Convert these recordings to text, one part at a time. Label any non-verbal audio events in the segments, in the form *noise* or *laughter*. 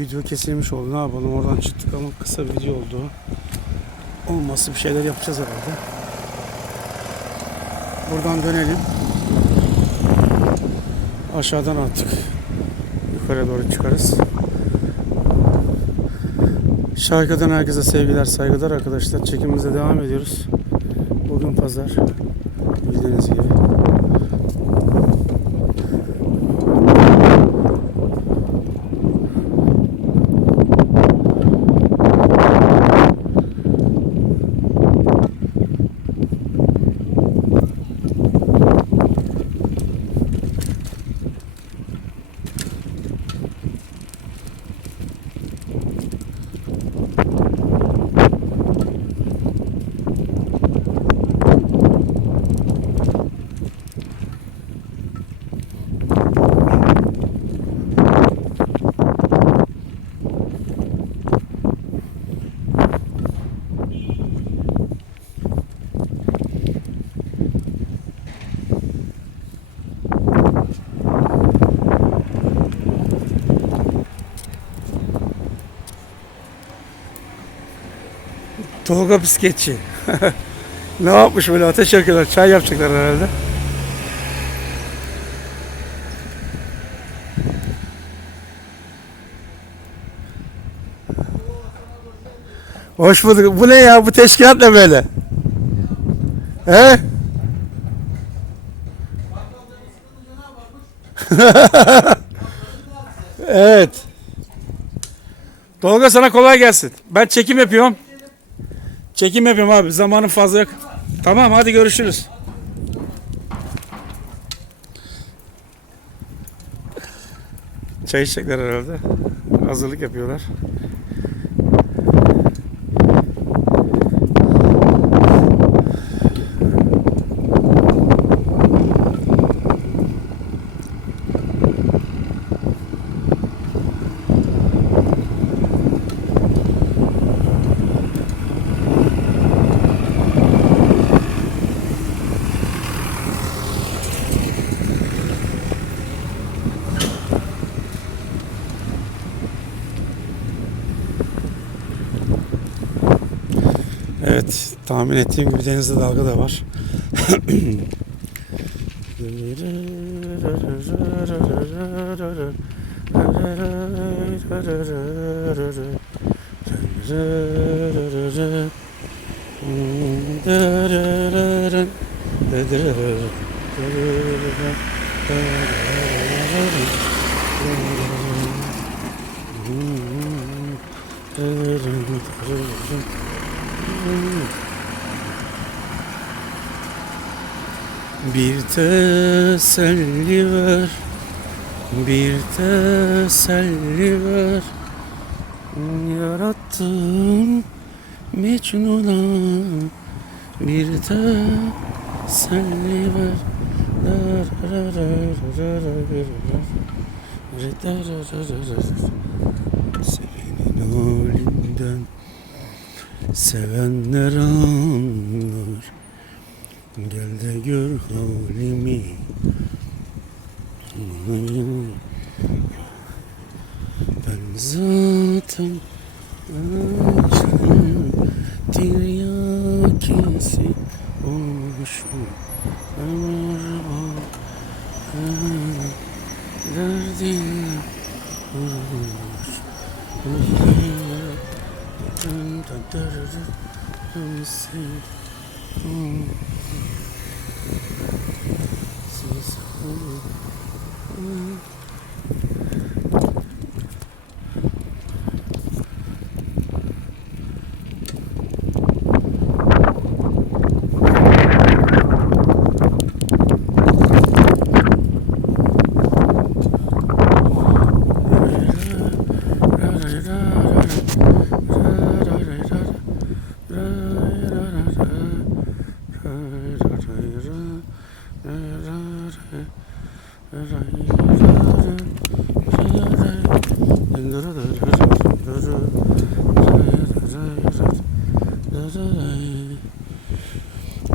Video kesilmiş oldu. Ne yapalım? Oradan çıktık ama kısa bir video oldu. Olması bir şeyler yapacağız herhalde. Buradan dönelim. Aşağıdan artık yukarı doğru çıkarız. Şarkıdan herkese sevgiler, saygılar arkadaşlar. Çekimimize devam ediyoruz. Bugün pazar. Bildiğiniz gibi. Tolga bisikletçi. *laughs* ne yapmış böyle ateş yakıyorlar, çay yapacaklar herhalde. Hoş bulduk. Bu ne ya? Bu teşkilat ne böyle? He? *laughs* evet. Tolga sana kolay gelsin. Ben çekim yapıyorum. Çekim yapıyorum abi. Zamanım fazla yok. Tamam hadi görüşürüz. Çay içecekler herhalde. Hazırlık yapıyorlar. Evet, tahmin ettiğim gibi denizde dalga da var. *laughs* Bir teselli ver Bir teselli ver Yarattın Mecnun'a Bir teselli ver Sevenin halinden Sevenler anlar. Gel de gör halimi. Ben zaten ağacın tiryakisi olmuşum. Ama derdin olmuş Mm-hmm.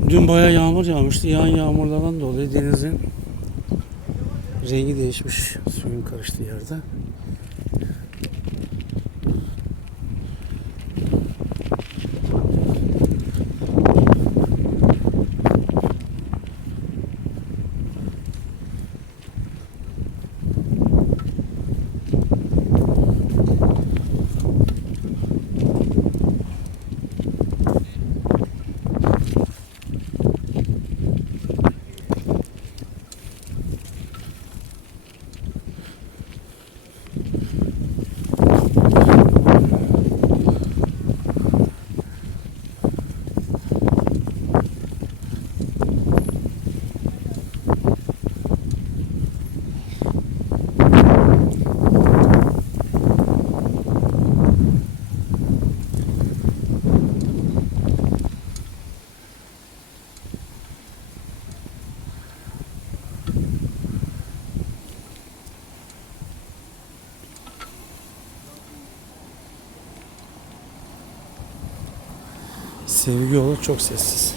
Dün bayağı yağmur yağmıştı. Yağan yağmurlardan dolayı denizin rengi değişmiş. Suyun karıştığı yerde. Sevgi yolu çok sessiz.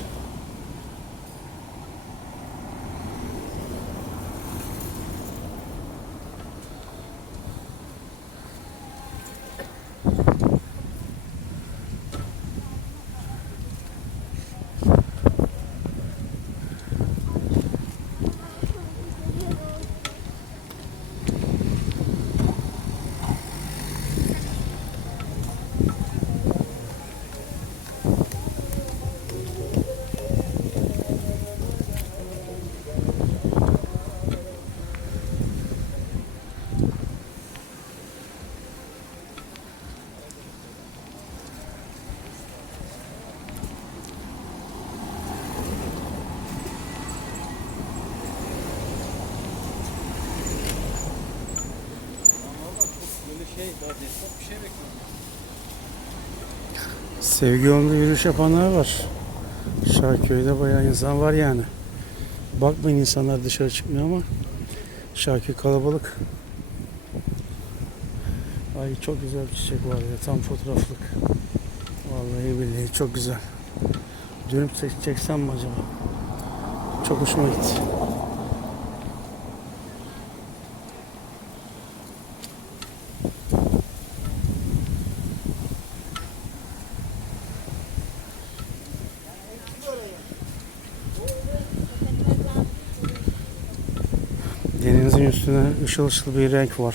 Sevgi yolunda yürüyüş yapanlar var. Şarköy'de bayağı insan var yani. Bakmayın insanlar dışarı çıkmıyor ama Şarköy kalabalık. Ay çok güzel bir çiçek var ya tam fotoğraflık. Vallahi billahi çok güzel. Dönüp çek- çeksem mi acaba? Çok hoşuma gitti. Denizin üstüne ışıl ışıl bir renk var.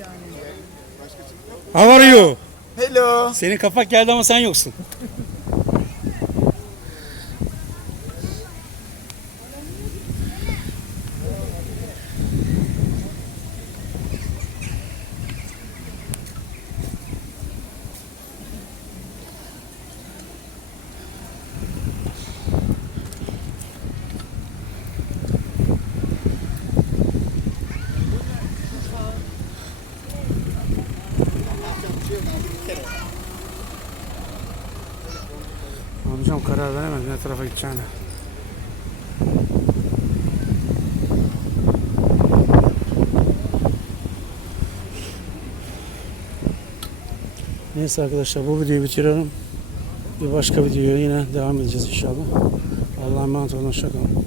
yani. How are you? Hello. Senin kapak geldi ama sen yoksun. Tarafa gideceğine. Neyse arkadaşlar bu videoyu bitiriyorum. Bir başka videoya yine devam edeceğiz inşallah. Allah'a emanet olun. Hoşçakalın.